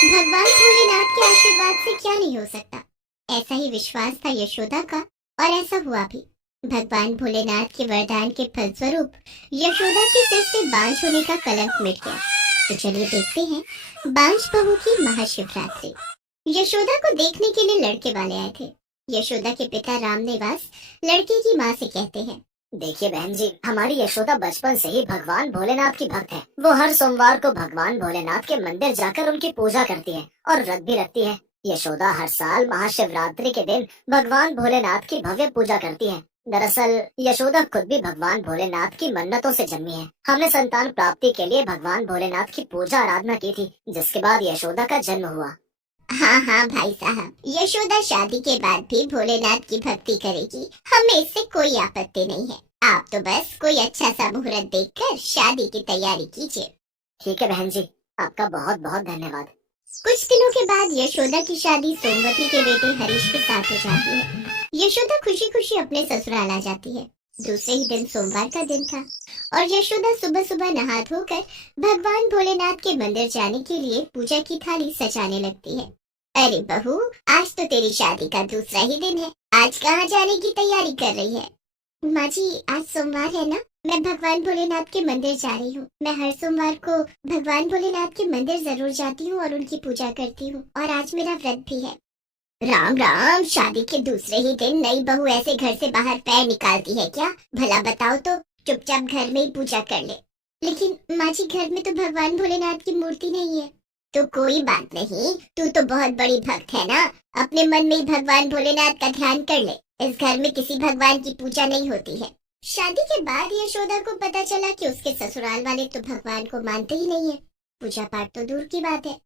भगवान भोलेनाथ के आशीर्वाद से क्या नहीं हो सकता। ऐसा ही विश्वास था यशोदा का और ऐसा हुआ भी। भगवान भोलेनाथ के वरदान के फलस्वरूप यशोदा के सिर से बांझ होने का कलंक मिट गया। तो चलिए देखते हैं बांझ बहू की महाशिवरात्रि। यशोदा को देखने के लिए लड़के वाले आए थे। यशोदा के पिता रामनिवास लड़के की माँ से कहते हैं, देखिए बहन जी, हमारी यशोदा बचपन से ही भगवान भोलेनाथ की भक्त है। वो हर सोमवार को भगवान भोलेनाथ के मंदिर जाकर उनकी पूजा करती है और व्रत भी रखती है। यशोदा हर साल महाशिवरात्रि के दिन भगवान भोलेनाथ की भव्य पूजा करती है। दरअसल यशोदा खुद भी भगवान भोलेनाथ की मन्नतों से जन्मी है। हमने संतान प्राप्ति के लिए भगवान भोलेनाथ की पूजा आराधना की थी, जिसके बाद यशोदा का जन्म हुआ। हाँ हाँ भाई साहब, यशोदा शादी के बाद भी भोलेनाथ की भक्ति करेगी, हमें इससे कोई आपत्ति नहीं है। आप तो बस कोई अच्छा सा मुहूर्त देखकर शादी की तैयारी कीजिए। ठीक है बहन जी, आपका बहुत बहुत धन्यवाद। कुछ दिनों के बाद यशोदा की शादी सोमवती के बेटे हरीश के साथ हो जाती है। यशोदा खुशी खुशी अपने ससुराल आ जाती है। दूसरे ही दिन सोमवार का दिन था और यशोदा सुबह सुबह नहा धोकर भगवान भोलेनाथ के मंदिर जाने के लिए पूजा की थाली सजाने लगती है। अरे बहू, आज तो तेरी शादी का दूसरा ही दिन है, आज कहाँ जाने की तैयारी कर रही है? माँ जी, आज सोमवार है ना, मैं भगवान भोलेनाथ के मंदिर जा रही हूँ। मैं हर सोमवार को भगवान भोलेनाथ के मंदिर जरूर जाती हूँ और उनकी पूजा करती हूँ, और आज मेरा व्रत भी है। राम राम, शादी के दूसरे ही दिन नई बहू ऐसे घर से बाहर पैर निकालती है क्या? भला बताओ तो, चुपचाप घर में ही पूजा कर ले। लेकिन माँ जी, घर में तो भगवान भोलेनाथ की मूर्ति नहीं है। तो कोई बात नहीं, तू तो बहुत बड़ी भक्त है ना, अपने मन में ही भगवान भोलेनाथ का ध्यान कर ले। इस घर में किसी भगवान की पूजा नहीं होती है। शादी के बाद यशोदा को पता चला कि उसके ससुराल वाले तो भगवान को मानते ही नहीं है, पूजा पाठ तो दूर की बात है।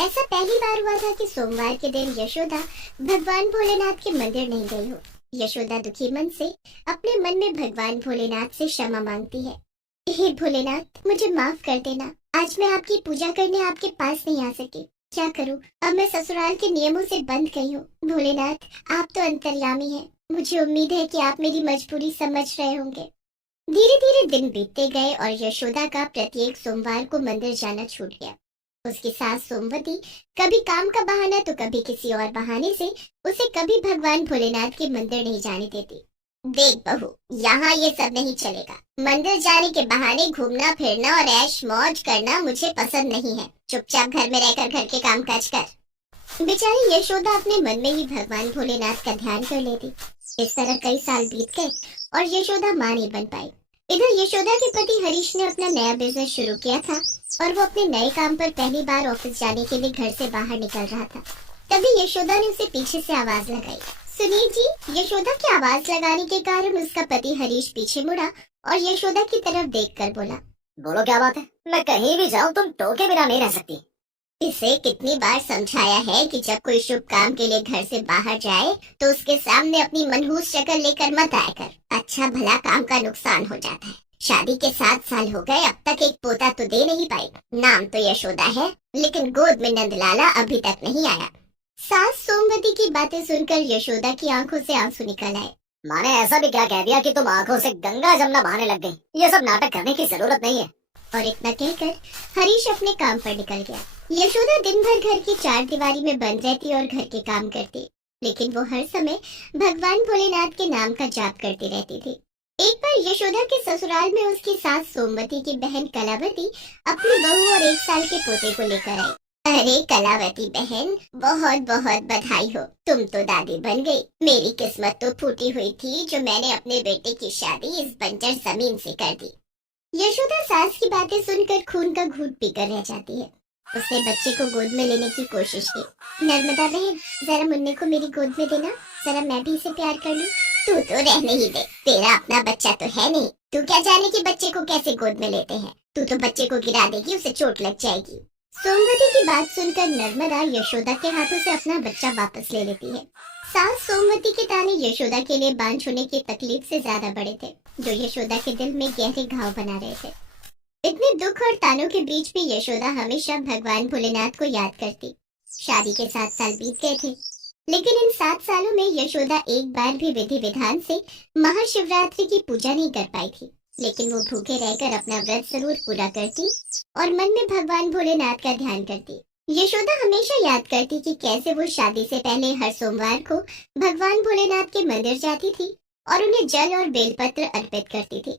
ऐसा पहली बार हुआ था कि सोमवार के दिन यशोदा भगवान भोलेनाथ के मंदिर नहीं गई हो। यशोदा दुखी मन से अपने मन में भगवान भोलेनाथ से क्षमा मांगती है। हे भोलेनाथ, मुझे माफ कर देना, आज मैं आपकी पूजा करने आपके पास नहीं आ सकी। क्या करूं, अब मैं ससुराल के नियमों से बंध गई हूँ। भोलेनाथ, आप तो अंतर्यामी हैं, मुझे उम्मीद है कि आप मेरी मजबूरी समझ रहे होंगे। धीरे धीरे दिन बीतते गए और यशोदा का प्रत्येक सोमवार को मंदिर जाना छूट गया। उसकी सास सोमवती कभी काम का बहाना तो कभी किसी और बहाने से उसे कभी भगवान भोलेनाथ के मंदिर नहीं जाने देती। देख बहू, यहाँ ये सब नहीं चलेगा। मंदिर जाने के बहाने घूमना फिरना और ऐश मौज करना मुझे पसंद नहीं है। चुपचाप घर में रहकर घर के काम काज कर। बेचारी यशोदा अपने मन में ही भगवान भोलेनाथ का ध्यान कर लेती। इस तरह कई साल बीत गए और यशोदा माँ नहीं बन पाई। इधर यशोदा के पति हरीश ने अपना नया बिजनेस शुरू किया था और वो अपने नए काम पर पहली बार ऑफिस जाने के लिए घर से बाहर निकल रहा था। तभी यशोदा ने उसे पीछे से आवाज लगाई। सुनिए जी, यशोदा की आवाज लगाने के कारण उसका पति हरीश पीछे मुड़ा और यशोदा की तरफ देखकर बोला, बोलो क्या बात है, मैं कहीं भी जाऊँ तुम टोके बिना नहीं रह सकती। इसे कितनी बार समझाया है कि जब कोई शुभ काम के लिए घर से बाहर जाए तो उसके सामने अपनी मनहूस शक्ल लेकर मत आया कर, अच्छा भला काम का नुकसान हो जाता है। शादी के 7 साल हो गए, अब तक एक पोता तो दे नहीं पाई। नाम तो यशोदा है, लेकिन गोद में नंदलाला अभी तक नहीं आया। सास सोमवती की बातें सुनकर यशोदा की आंखों से आंसू निकल आए। माँ ने ऐसा भी क्या कह दिया कि तुम आंखों से गंगा जमुना बहाने लग गई? ये सब नाटक करने की जरूरत नहीं है। और इतना कहकर हरीश अपने काम पर निकल गया। यशोदा दिन भर घर की 4 दीवारी में बंद रहती और घर के काम करती, लेकिन वो हर समय भगवान भोलेनाथ के नाम का जाप करती रहती थी। एक बार यशोदा के ससुराल में उसकी सास सोमवती की बहन कलावती अपनी बहू और 1 साल के पोते को लेकर आई। अरे कलावती बहन, बहुत बहुत बधाई हो, तुम तो दादी बन गई। मेरी किस्मत तो फूटी हुई थी जो मैंने अपने बेटे की शादी इस बंजर जमीन से कर दी। यशोदा सास की बातें सुनकर खून का घूंट पीकर रह जाती है। उसने बच्चे को गोद में लेने की कोशिश की। नर्मदा बहन, जरा मुन्ने को मेरी गोद में देना, जरा मैं भी इसे प्यार कर लूं। तू तो रहने ही दे, तेरा अपना बच्चा तो है नहीं, तू क्या जाने कि बच्चे को कैसे गोद में लेते हैं। तू तो बच्चे को गिरा देगी, उसे चोट लग जाएगी। सोमवती की बात सुनकर नर्मदा यशोदा के हाथों से अपना बच्चा वापस ले लेती है। सास सोमवती के ताने यशोदा के लिए बांझ होने की तकलीफ से ज्यादा बड़े थे, जो यशोदा के दिल में गहरे घाव बना रहे थे। इतने दुख और तानों के बीच भी यशोदा हमेशा भगवान भोलेनाथ को याद करती। शादी के 7 साल बीत गए थे, लेकिन इन 7 सालों में यशोदा एक बार भी विधि विधान से महाशिवरात्रि की पूजा नहीं कर पाई थी। लेकिन वो भूखे रहकर अपना व्रत जरूर पूरा करती और मन में भगवान भोलेनाथ का ध्यान करती। यशोदा हमेशा याद करती कि कैसे वो शादी से पहले हर सोमवार को भगवान भोलेनाथ के मंदिर जाती थी और उन्हें जल और बेलपत्र अर्पित करती थी।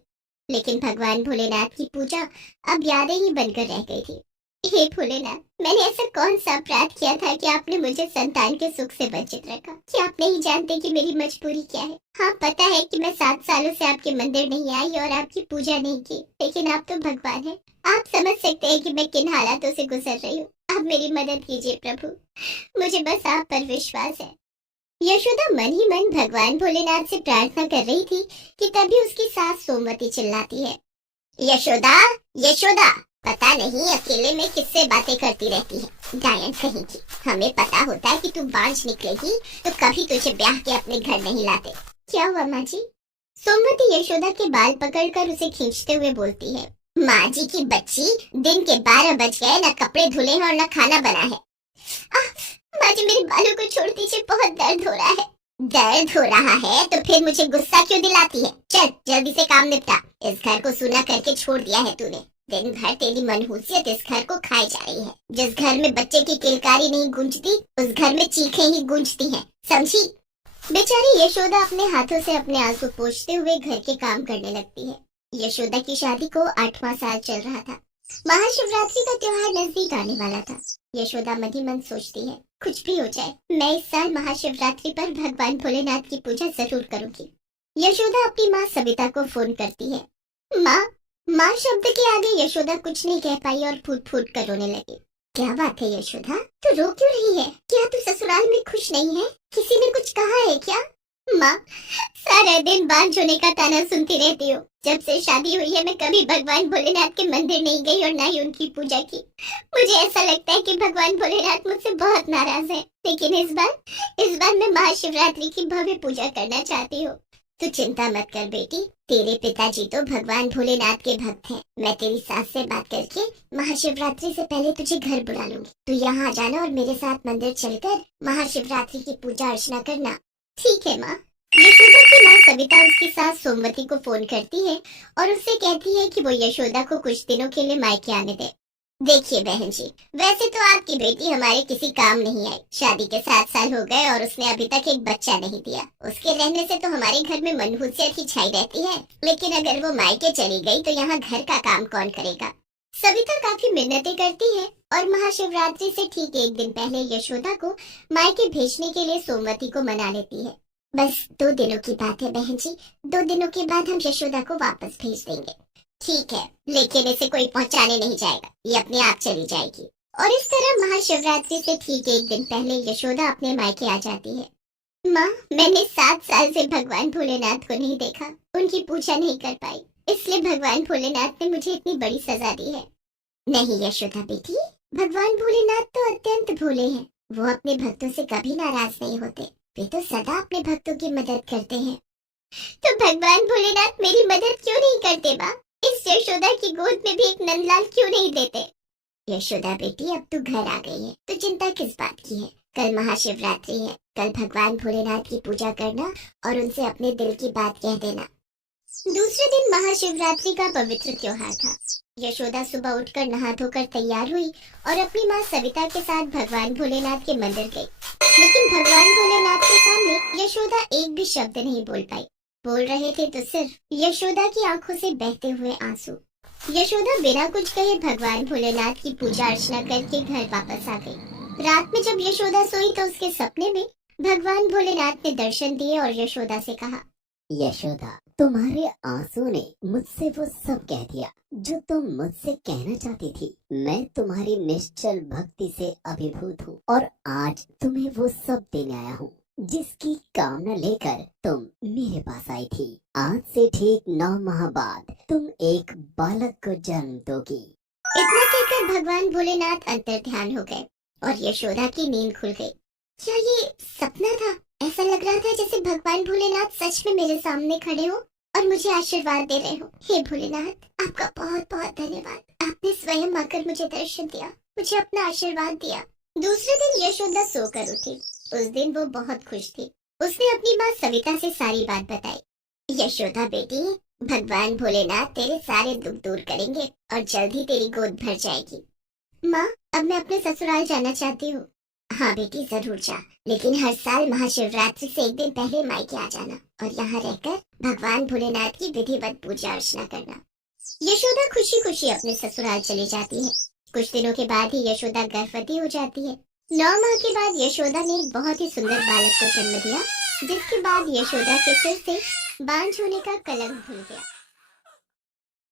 लेकिन भगवान भोलेनाथ की पूजा अब यादें ही बनकर रह गई थी। हे भोलेनाथ, मैंने ऐसा कौन सा अपराध किया था कि आपने मुझे संतान के सुख से वंचित रखा? क्या आप नहीं जानते कि मेरी मजबूरी क्या है? हाँ, पता है कि मैं 7 सालों से आपके मंदिर नहीं आई और आपकी पूजा नहीं की, लेकिन आप तो भगवान हैं। आप समझ सकते हैं कि मैं किन हालातों से गुजर रही हूँ। आप मेरी मदद कीजिए प्रभु, मुझे बस आप पर विश्वास है। यशोदा मन ही मन भगवान भोलेनाथ से प्रार्थना कर रही थी कि तभी उसकी सास सोमवती चिल्लाती है, यशोदा, यशोदा, पता नहीं अकेले में किससे बातें करती रहती है, डायन कहीं की। हमें पता होता है कि तू बांझ निकलेगी तो कभी तुझे ब्याह के अपने घर नहीं लाते। क्या हुआ माँ जी? सोमवती यशोदा के बाल पकड़कर उसे खींचते हुए बोलती है, माँ जी की बच्ची, दिन के 12 बज गए, न कपड़े धुले हैं और न खाना बना है। माँ जी, मेरे बालों को छोड़ दीजिए, बहुत दर्द हो रहा है। दर्द हो रहा है तो फिर मुझे गुस्सा क्यों दिलाती है? चल जल्दी से काम निपटा। इस घर को सूना करके छोड़ दिया है तूने। दिन भर तेरी मनहूसियत इस घर को खाई जा रही है। जिस घर में बच्चे की किलकारी नहीं गूंजती, उस घर में चीखें ही गूंजती हैं, समझी? बेचारी यशोदा अपने हाथों से अपने आंसू पोंछते हुए घर के काम करने लगती है। यशोदा की शादी को 8वां साल चल रहा था। महाशिवरात्रि का त्योहार नजदीक आने वाला था। यशोदा मन ही मन सोचती है, कुछ भी हो जाए, मैं इस साल महाशिवरात्रि पर भगवान भोलेनाथ की पूजा जरूर करूंगी। यशोदा अपनी माँ सविता को फोन करती है। माँ, माँ शब्द के आगे यशोदा कुछ नहीं कह पाई और फूट फूट कर रोने लगी। क्या बात है यशोदा, तू रो क्यों रही है? क्या तू ससुराल में खुश नहीं है? किसी ने कुछ कहा है क्या? माँ, सारा दिन बांझ होने का ताना सुनती रहती हूँ। जब से शादी हुई है मैं कभी भगवान भोलेनाथ के मंदिर नहीं गई और ना ही उनकी पूजा की। मुझे ऐसा लगता है कि भगवान भोलेनाथ मुझसे बहुत नाराज है। लेकिन इस बार मैं महाशिवरात्रि की भव्य पूजा करना चाहती हूँ। तू चिंता मत कर बेटी, तेरे पिताजी तो भगवान भोलेनाथ के भक्त हैं। मैं तेरी सास से बात करके महाशिवरात्रि से पहले तुझे घर बुला लूंगी। तू यहाँ आ जाना और मेरे साथ मंदिर चलकर महाशिवरात्रि की पूजा अर्चना करना। ठीक है माँ। यशोदा की माँ सविता उसकी सास सोमवती को फोन करती है और उससे कहती है कि वो यशोदा को कुछ दिनों के लिए मायके आने दे। देखिए बहन जी, वैसे तो आपकी बेटी हमारे किसी काम नहीं आई। शादी के 7 साल हो गए और उसने अभी तक एक बच्चा नहीं दिया। उसके रहने से तो हमारे घर में मनहूसियत ही छाई रहती है। लेकिन अगर वो मायके चली गई तो यहाँ घर का काम कौन करेगा? सविता काफी मिन्नतें करती है और महाशिवरात्रि से ठीक एक दिन पहले यशोदा को मायके भेजने के लिए सोमवती को मना लेती है। बस 2 दिनों की बात है बहन जी, 2 दिनों के बाद हम यशोदा को वापस भेज देंगे। ठीक है, लेकिन इसे कोई पहुंचाने नहीं जाएगा, ये अपने आप चली जाएगी। और इस तरह महाशिवरात्रि से ठीक एक दिन पहले यशोदा अपने मायके आ जाती है। माँ, मैंने 7 साल से भगवान भोलेनाथ को नहीं देखा, उनकी पूजा नहीं कर पाई, इसलिए भगवान भोलेनाथ ने मुझे इतनी बड़ी सजा दी है। नहीं यशोदा बेटी, भगवान भोलेनाथ तो अत्यंत भोले हैं। वो अपने भक्तों से कभी नाराज नहीं होते। वे तो सदा अपने भक्तों की मदद करते हैं। तो भगवान भोलेनाथ मेरी मदद क्यों नहीं करते माँ? इस यशोदा की गोद में भी एक नंदलाल क्यों नहीं देते? यशोदा बेटी, अब तू घर आ गई है तो चिंता किस बात की है? कल महाशिवरात्रि है, कल भगवान भोलेनाथ की पूजा करना और उनसे अपने दिल की बात कह देना। दूसरे दिन महाशिवरात्रि का पवित्र त्योहार था। यशोदा सुबह उठकर नहा धोकर तैयार हुई और अपनी माँ सविता के साथ भगवान भोलेनाथ के मंदिर गई। लेकिन भगवान भोलेनाथ के सामने यशोदा एक भी शब्द नहीं बोल पाई। बोल रहे थे तो सिर्फ यशोदा की आंखों से बहते हुए आंसू। यशोदा बिना कुछ कहे भगवान भोलेनाथ की पूजा अर्चना करके घर वापस आ गई। रात में जब यशोदा सोई तो उसके सपने में भगवान भोलेनाथ ने दर्शन दिए और यशोदा से कहा, यशोदा, तुम्हारे आंसू ने मुझसे वो सब कह दिया जो तुम मुझसे कहना चाहती थी। मैं तुम्हारी निश्चल भक्ति से अभिभूत हूँ और आज तुम्हें वो सब देने आया हूँ जिसकी कामना लेकर तुम मेरे पास आई थी। आज से ठीक 9 माह बाद तुम एक बालक को जन्म दोगी। इतना कहकर भगवान भोलेनाथ अंतर ध्यान हो गए और यशोदा की नींद खुल गई। क्या ये सपना था? ऐसा लग रहा था जैसे भगवान भोलेनाथ सच में मेरे सामने खड़े हो और मुझे आशीर्वाद दे रहे हो। हे भोलेनाथ, आपका बहुत बहुत धन्यवाद। आपने स्वयं आकर मुझे दर्शन दिया, मुझे अपना आशीर्वाद दिया। दूसरे दिन यशोदा सोकर उठी। उस दिन वो बहुत खुश थी। उसने अपनी माँ सविता से सारी बात बताई। यशोदा बेटी, भगवान भोलेनाथ तेरे सारे दुख दूर करेंगे और जल्द ही तेरी गोद भर जाएगी। माँ, अब मैं अपने ससुराल जाना चाहती हूँ। हाँ बेटी, जरूर जा, लेकिन हर साल महाशिवरात्रि से एक दिन पहले मायके आ जाना और यहाँ रहकर भगवान भोलेनाथ की विधिवत पूजा अर्चना करना। यशोदा खुशी खुशी अपने ससुराल चली जाती है। कुछ दिनों के बाद ही यशोदा गर्भवती हो जाती है। 9 माह के बाद यशोदा ने एक बहुत ही सुंदर बालक को जन्म दिया, जिसके बाद यशोदा के सिर से बांझ होने का कलंक धुल गया।